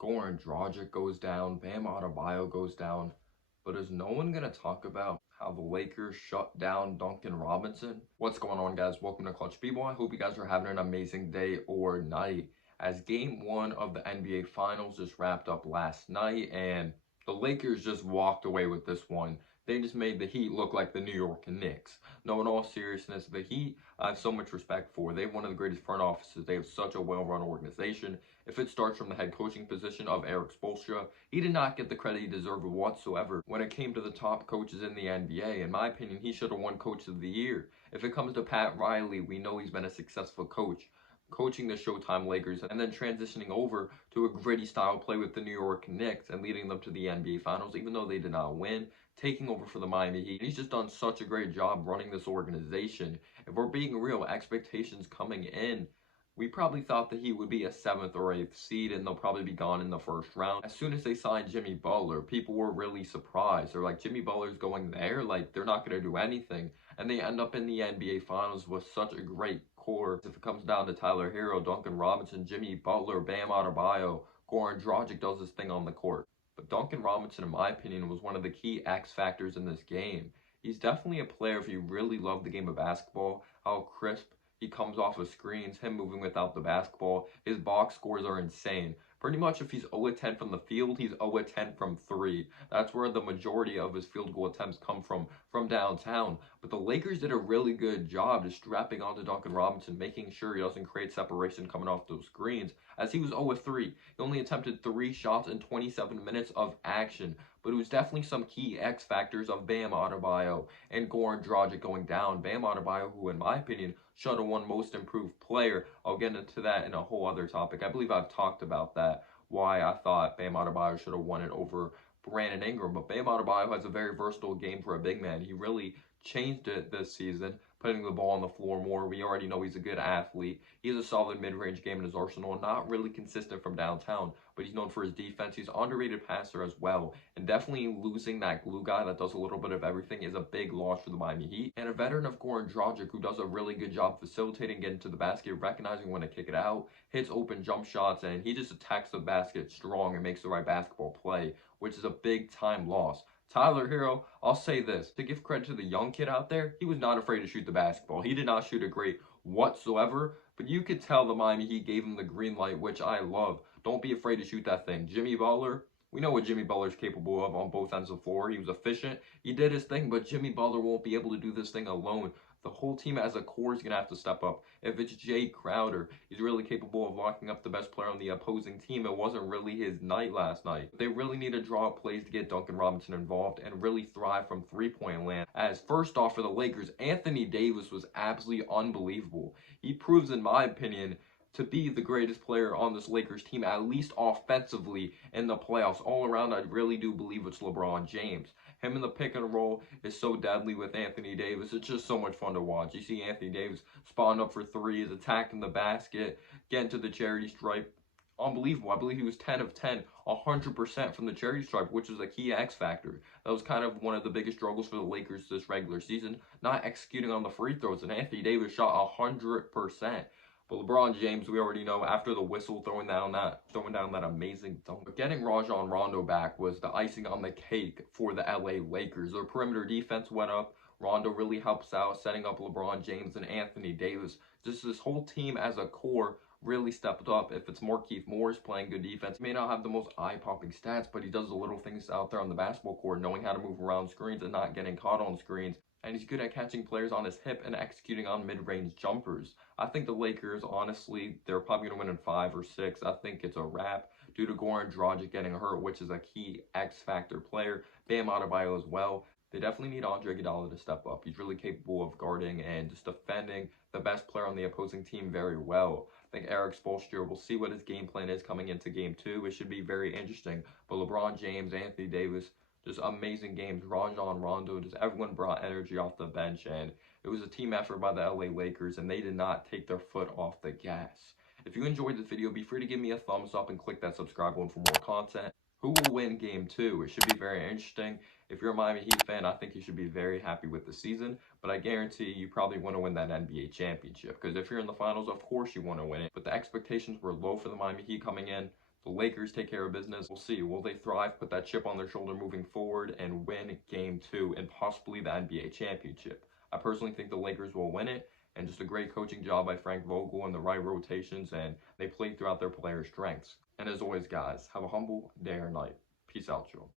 Goran Dragic goes down, Bam Adebayo goes down, but is no one going to talk about how the Lakers shut down Duncan Robinson? What's going on, guys? Welcome to Clutch B-Ball. I hope you guys are having an amazing day or night, as Game 1 of the NBA Finals just wrapped up last night, and the Lakers just walked away with this one. They just made the Heat look like the New York Knicks. No, in all seriousness, the Heat I have so much respect for. They have one of the greatest front offices. They have such a well-run organization. If it starts from the head coaching position of Erik Spoelstra, he did not get the credit he deserved whatsoever when it came to the top coaches in the NBA. In my opinion, he should have won Coach of the Year. If it comes to Pat Riley, we know he's been a successful coach, coaching the Showtime Lakers and then transitioning over to a gritty style play with the New York Knicks and leading them to the NBA Finals, even though they did not win, taking over for the Miami Heat. He's just done such a great job running this organization. If we're being real, expectations coming in, we probably thought that he would be a 7th or 8th seed and they'll probably be gone in the first round. As soon as they signed Jimmy Butler, people were really surprised. They're like, Jimmy Butler's going there? Like, they're not going to do anything. And they end up in the NBA Finals with such a great core. If it comes down to Tyler Herro, Duncan Robinson, Jimmy Butler, Bam Adebayo, Goran Dragic does his thing on the court. But Duncan Robinson, in my opinion, was one of the key X factors in this game. He's definitely a player if you really love the game of basketball, how crisp he comes off of screens, him moving without the basketball. His box scores are insane. Pretty much if he's 0-10 from the field, he's 0-10 from 3. That's where the majority of his field goal attempts come from downtown. But the Lakers did a really good job just strapping onto Duncan Robinson, making sure he doesn't create separation coming off those screens, as he was 0-3. He only attempted 3 shots in 27 minutes of action. But it was definitely some key X factors of Bam Adebayo and Goran Dragic going down. Bam Adebayo, who in my opinion should have won Most Improved Player. I'll get into that in a whole other topic. I believe I've talked about that, why I thought Bam Adebayo should have won it over Brandon Ingram. But Bam Adebayo has a very versatile game for a big man. He really changed it this season, putting the ball on the floor more. We already know he's a good athlete. He has a solid mid-range game in his arsenal, not really consistent from downtown, but he's known for his defense. He's an underrated passer as well, and definitely losing that glue guy that does a little bit of everything is a big loss for the Miami Heat. And a veteran of Goran Dragic who does a really good job facilitating, getting to the basket, recognizing when to kick it out, hits open jump shots, and he just attacks the basket strong and makes the right basketball play, which is a big time loss. Tyler Herro, I'll say this, to give credit to the young kid out there, he was not afraid to shoot the basketball. He did not shoot it great whatsoever, but you could tell the Miami Heat gave him the green light, which I love. Don't be afraid to shoot that thing. Jimmy Butler, we know what Jimmy Butler's capable of on both ends of the floor. He was efficient. He did his thing, but Jimmy Butler won't be able to do this thing alone. The whole team as a core is going to have to step up. If it's Jay Crowder, he's really capable of locking up the best player on the opposing team. It wasn't really his night last night. They really need to draw up plays to get Duncan Robinson involved and really thrive from three-point land. As first off for the Lakers, Anthony Davis was absolutely unbelievable. He proves, in my opinion, to be the greatest player on this Lakers team, at least offensively in the playoffs. All around, I really do believe it's LeBron James. Him in the pick and roll is so deadly with Anthony Davis. It's just so much fun to watch. You see Anthony Davis spawning up for threes, attacking the basket, getting to the charity stripe. Unbelievable. I believe he was 10 of 10, 100% from the charity stripe, which was a key X factor. That was kind of one of the biggest struggles for the Lakers this regular season, not executing on the free throws. And Anthony Davis shot 100%. But LeBron James, we already know, after the whistle, throwing down that amazing dunk. But getting Rajon Rondo back was the icing on the cake for the LA Lakers. Their perimeter defense went up. Rondo really helps out, setting up LeBron James and Anthony Davis. Just this whole team as a core really stepped up. If it's Markieff Morris playing good defense, he may not have the most eye-popping stats, but he does the little things out there on the basketball court, knowing how to move around screens and not getting caught on screens. And he's good at catching players on his hip and executing on mid-range jumpers. I think the Lakers, honestly, they're probably going to win in 5 or 6. I think it's a wrap due to Goran Dragic getting hurt, which is a key X-factor player. Bam Adebayo as well. They definitely need Andre Iguodala to step up. He's really capable of guarding and just defending the best player on the opposing team very well. I think Erik Spoelstra, will see what his game plan is coming into Game 2. It should be very interesting. But LeBron James, Anthony Davis, just amazing games. Rajon Rondo, just everyone brought energy off the bench, and it was a team effort by the LA Lakers, and they did not take their foot off the gas. If you enjoyed this video, be free to give me a thumbs up and click that subscribe button for more content. Who will win Game 2? It should be very interesting. If you're a Miami Heat fan, I think you should be very happy with the season, but I guarantee you probably want to win that NBA championship, because if you're in the finals, of course you want to win it, but the expectations were low for the Miami Heat coming in. The Lakers take care of business. We'll see. Will they thrive, put that chip on their shoulder moving forward, and win Game 2 and possibly the NBA championship? I personally think the Lakers will win it, and just a great coaching job by Frank Vogel and the right rotations, and they play throughout their players' strengths. And as always, guys, have a humble day or night. Peace out, y'all.